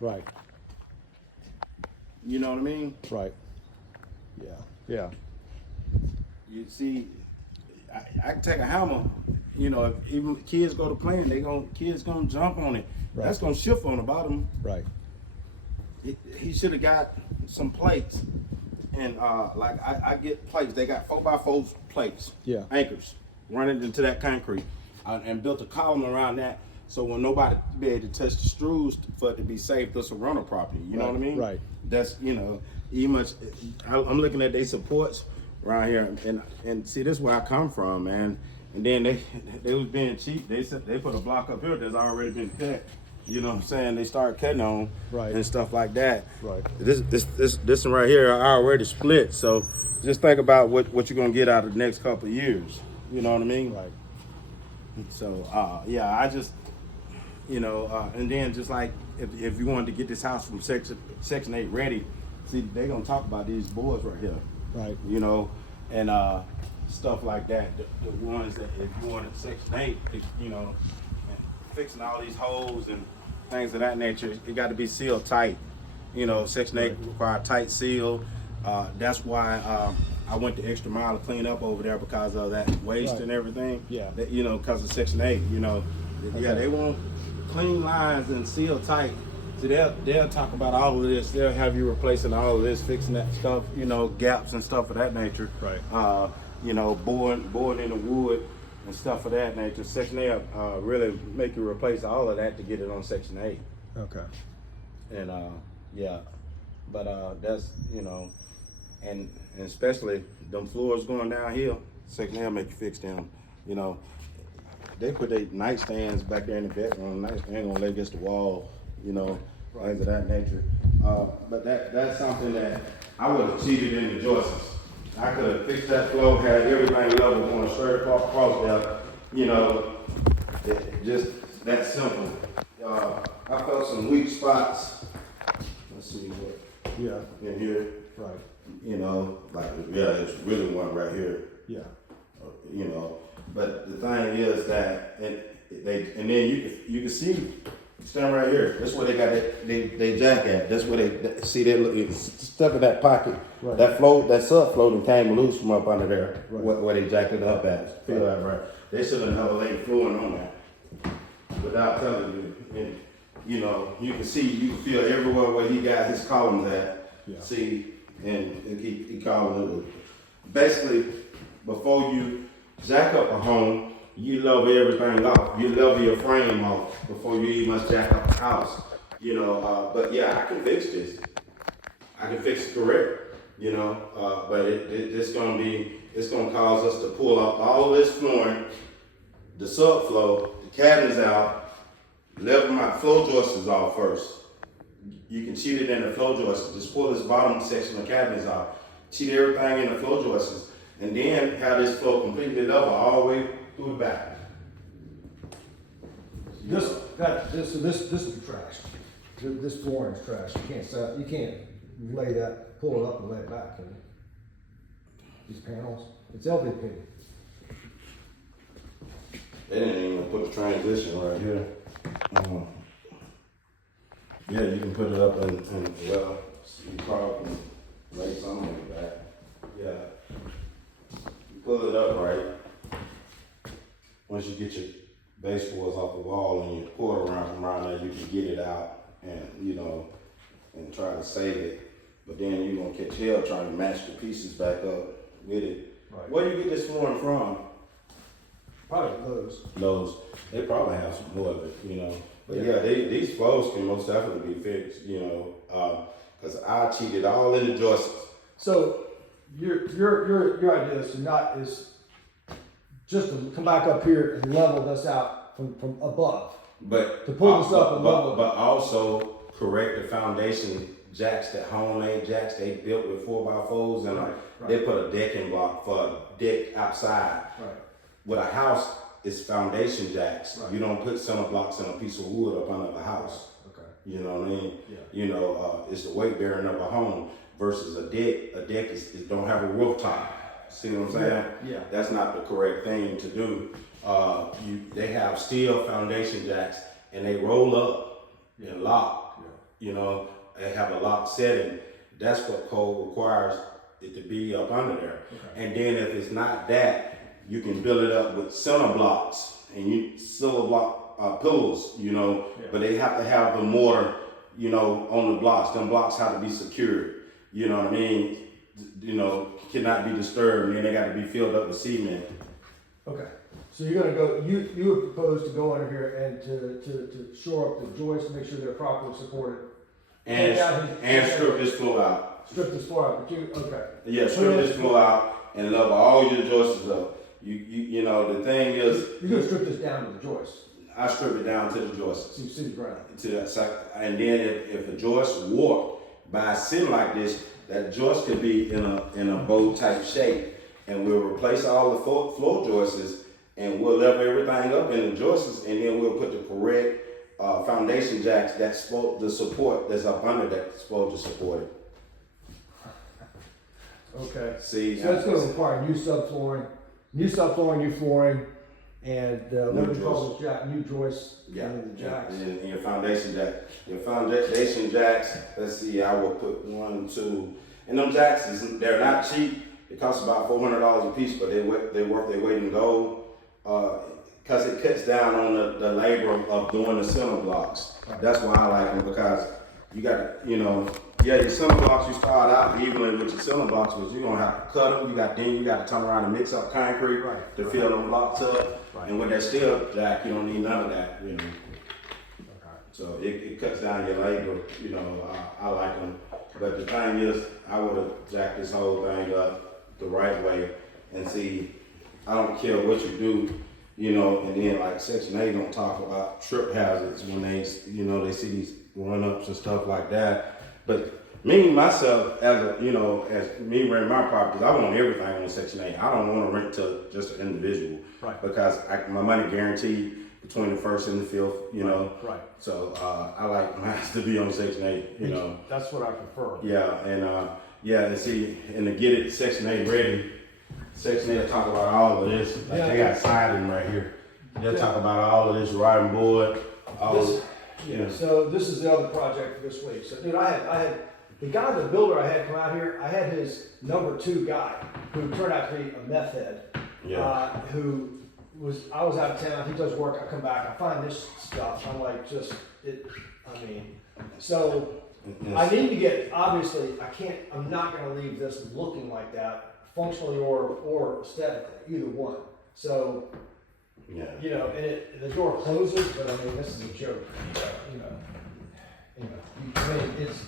Right. You know what I mean? Right. Yeah. Yeah. You see, I can take a hammer. You know, if even kids go to playing, kids gonna jump on it. Right. That's gonna shift on the bottom. Right. He should have got some plates, and like I get plates. They got 4x4 plates, Yeah. anchors, running into that concrete, and built a column around that. So when nobody be able to touch the screws for it to be safe, that's a rental property. You know what I mean? Right. That's even much. I'm looking at their supports around here, and see, this is where I come from, man. And then they was being cheap. They said they put a block up here that's already been cut. You know what I'm saying? They started cutting on Right. and stuff like that. Right. This one right here, I already split. So just think about what you're gonna get out of the next couple of years. You know what I mean? Right. So yeah, I just and then just like if you wanted to get this house from Section 8 ready, see they're gonna talk about these boards right here. Right. You know, and stuff like that. The ones that if you wanted Section 8, and fixing all these holes and things of that nature, it got to be sealed tight. You know, Section 8 require tight seal. That's why I went the extra mile to clean up over there because of that waste Right. and everything. Yeah. That, because of Section 8. Yeah, they want clean lines and seal tight. So they'll talk about all of this. They'll have you replacing all of this, fixing that stuff, gaps and stuff of that nature. Right. Boring in the wood and stuff of that nature. Section 8 really make you replace all of that to get it on Section 8. Okay. And yeah, but that's and especially them floors going downhill. Section 8 make you fix them. They put their nightstands back there in the bedroom. Nightstand gonna lay against the wall. Things of that nature. But that's something that I would have cheated in the joists. I could have fixed that floor, had everything level going straight across there. Just that simple. I felt some weak spots. Let's see what Yeah. in here. Right. It's really one right here. Yeah. But the thing is that and then you can see stand right here. That's where they got they jack at. That's where they see they look it's stuck in that pocket. Right. That sub floating came loose from up under there. Right. Where they jacked it up at. Feel that right? They should have never laid flooring on that. Without telling you. And you can feel everywhere where he got his columns at. Yeah. See, and he calling it. Basically, before you jack up a home, you level everything off. You level your frame off before you even jack up a house. But yeah, I can fix this. I can fix it correct. But it's gonna cause us to pull up all of this flooring, the subfloor, the cabinets out, level my floor joists off first. You can cheat it in the floor joists. Just pull this bottom section of cabinets off. Cheat everything in the floor joists. And then have this floor completely level all the way through the back. This is the trash. This flooring is trash. You can't lay that, pull it up and lay it back, can you? These panels, it's LVP. They didn't even put the transition right here. Yeah, you can put it up and you probably can lay something like that. Yeah. You pull it up right. Once you get your baseboards off the wall and you pour it around there, you can get it out and and try to save it. But then you're gonna catch hell trying to match the pieces back up with it. Right. Where do you get this flooring from? Probably those. Those, they probably have some more of it, But yeah, these floors can most definitely be fixed, because I cheated all in the joists. So your idea is just to come back up here and level this out from above. But To pull this up and level. but also correct the foundation jacks, that homemade jacks they built with 4x4s, and Right. they put a decking block for a deck outside. Right. With a house, it's foundation jacks. Right. You don't put center blocks in a piece of wood up under the house. Okay. You know what I mean? Yeah. It's the weight bearing of a home versus a deck. A deck it don't have a rooftop. See what I'm saying? Yeah. That's not the correct thing to do. They have steel foundation jacks and they roll up and lock. you know, and have a lock setting, that's what code requires it to be up under there. Okay. And then if it's not that, you can build it up with center blocks and you silver block pillars, you know, Yeah. but they have to have the mortar, you know, on the blocks. Them blocks have to be secured, you know what I mean? You know, cannot be disturbed, and then they got to be filled up with cement. Okay, so you're gonna go, you would propose to go under here and to shore up the joists, make sure they're properly supported. And Take out his- strip this floor out. Strip this floor out, but you, okay. Yeah, strip this floor out and level all your joists up. You know, the thing is, You're gonna strip this down to the joist, I strip it down to the so joists. you see the ground. To that side, and then if the joist warp by sitting like this, that joist could be in a bow type shape, and we'll replace all the floor joists, and we'll level everything up in the joists, and then we'll put the correct foundation jacks that's supposed the support that's up under that's supposed to support it. Okay. See, So that's gonna require new subflooring, new flooring, and what do we call those jack, new joists, yeah, and the jacks. and your foundation jack, let's see, I will put 1, 2, and them jacks they're not cheap. It costs about $400 a piece, but they're worth their weight in gold. Cause it cuts down on the labor of doing the center blocks. That's why I like them, because you got, you know, yeah, your center blocks, you start out evenly with your center blocks, but you're gonna have to cut them. You got to turn around and mix up concrete Right. to fill them blocks up. Right. And with that steel jack, you don't need none of that, you know. Okay. So it cuts down your labor, you know, I like them. But the thing is, I would have jacked this whole thing up the right way and see, I don't care what you do, you know, and then like Section 8 don't talk about trip hazards when they, you know, they see these run-ups and stuff like that. But me, myself, as a, you know, as me renting my properties, I want everything on Section 8. I don't want to rent to just an individual. Right. Because my money guaranteed between the first and the fifth, you know. Right. So I like mine to be on Section 8, you know. That's what I prefer. Yeah, and see, and to get it Section 8 ready, Section 8 will talk about all of this. Like they got siding right here. They'll talk about all of this riding board, all This, yeah. So this is the other project for this week. So dude, I had the guy, the builder I had come out here, I had his number 2 guy who turned out to be a meth head. Yeah. I was out of town, he does work, I come back, I find this stuff, I'm like, so I need to get, obviously, I'm not gonna leave this looking like that, functionally or aesthetically, either one. So, Yeah. you know, and the door closes, but I mean, this is a joke, you know, it's,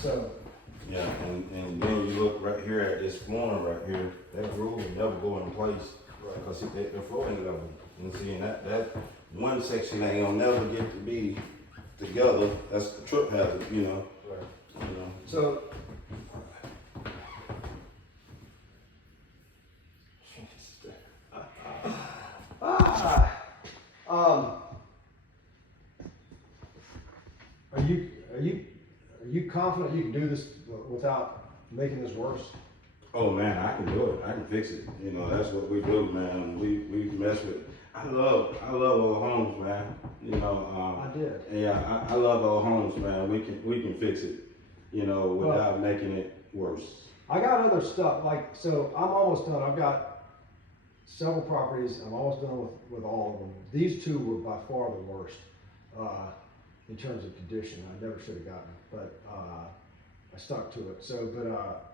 so. Yeah, and then you look right here at this flooring right here, that rule will never go in place. Because the floor ain't level. And see, and that one section ain't gonna never get to be together. That's the trip hazard, you know. Right. You know. So. Are you confident you can do this without making this worse? Oh man, I can do it. I can fix it. You know, that's what we do, man. We mess with. I love old homes, man. You know. I did. Yeah, I love old homes, man. We can fix it. You know, without making it worse. I got other stuff so I'm almost done. I've got several properties. I'm almost done with all of them. These 2 were by far the worst in terms of condition. I never should have gotten it, but I stuck to it. So, but.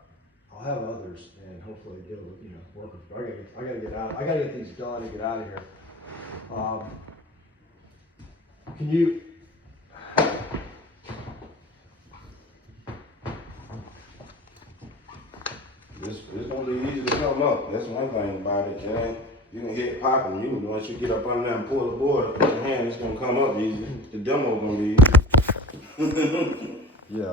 I'll have others, and hopefully it'll, work with you. I gotta get out. I gotta get these done and get out of here. Can you? It's gonna be easy to come up. That's one thing about it. You can hit popping. Once you get up under there and pull the board with your hand, it's gonna come up easy. The demo gonna be easy. Yeah.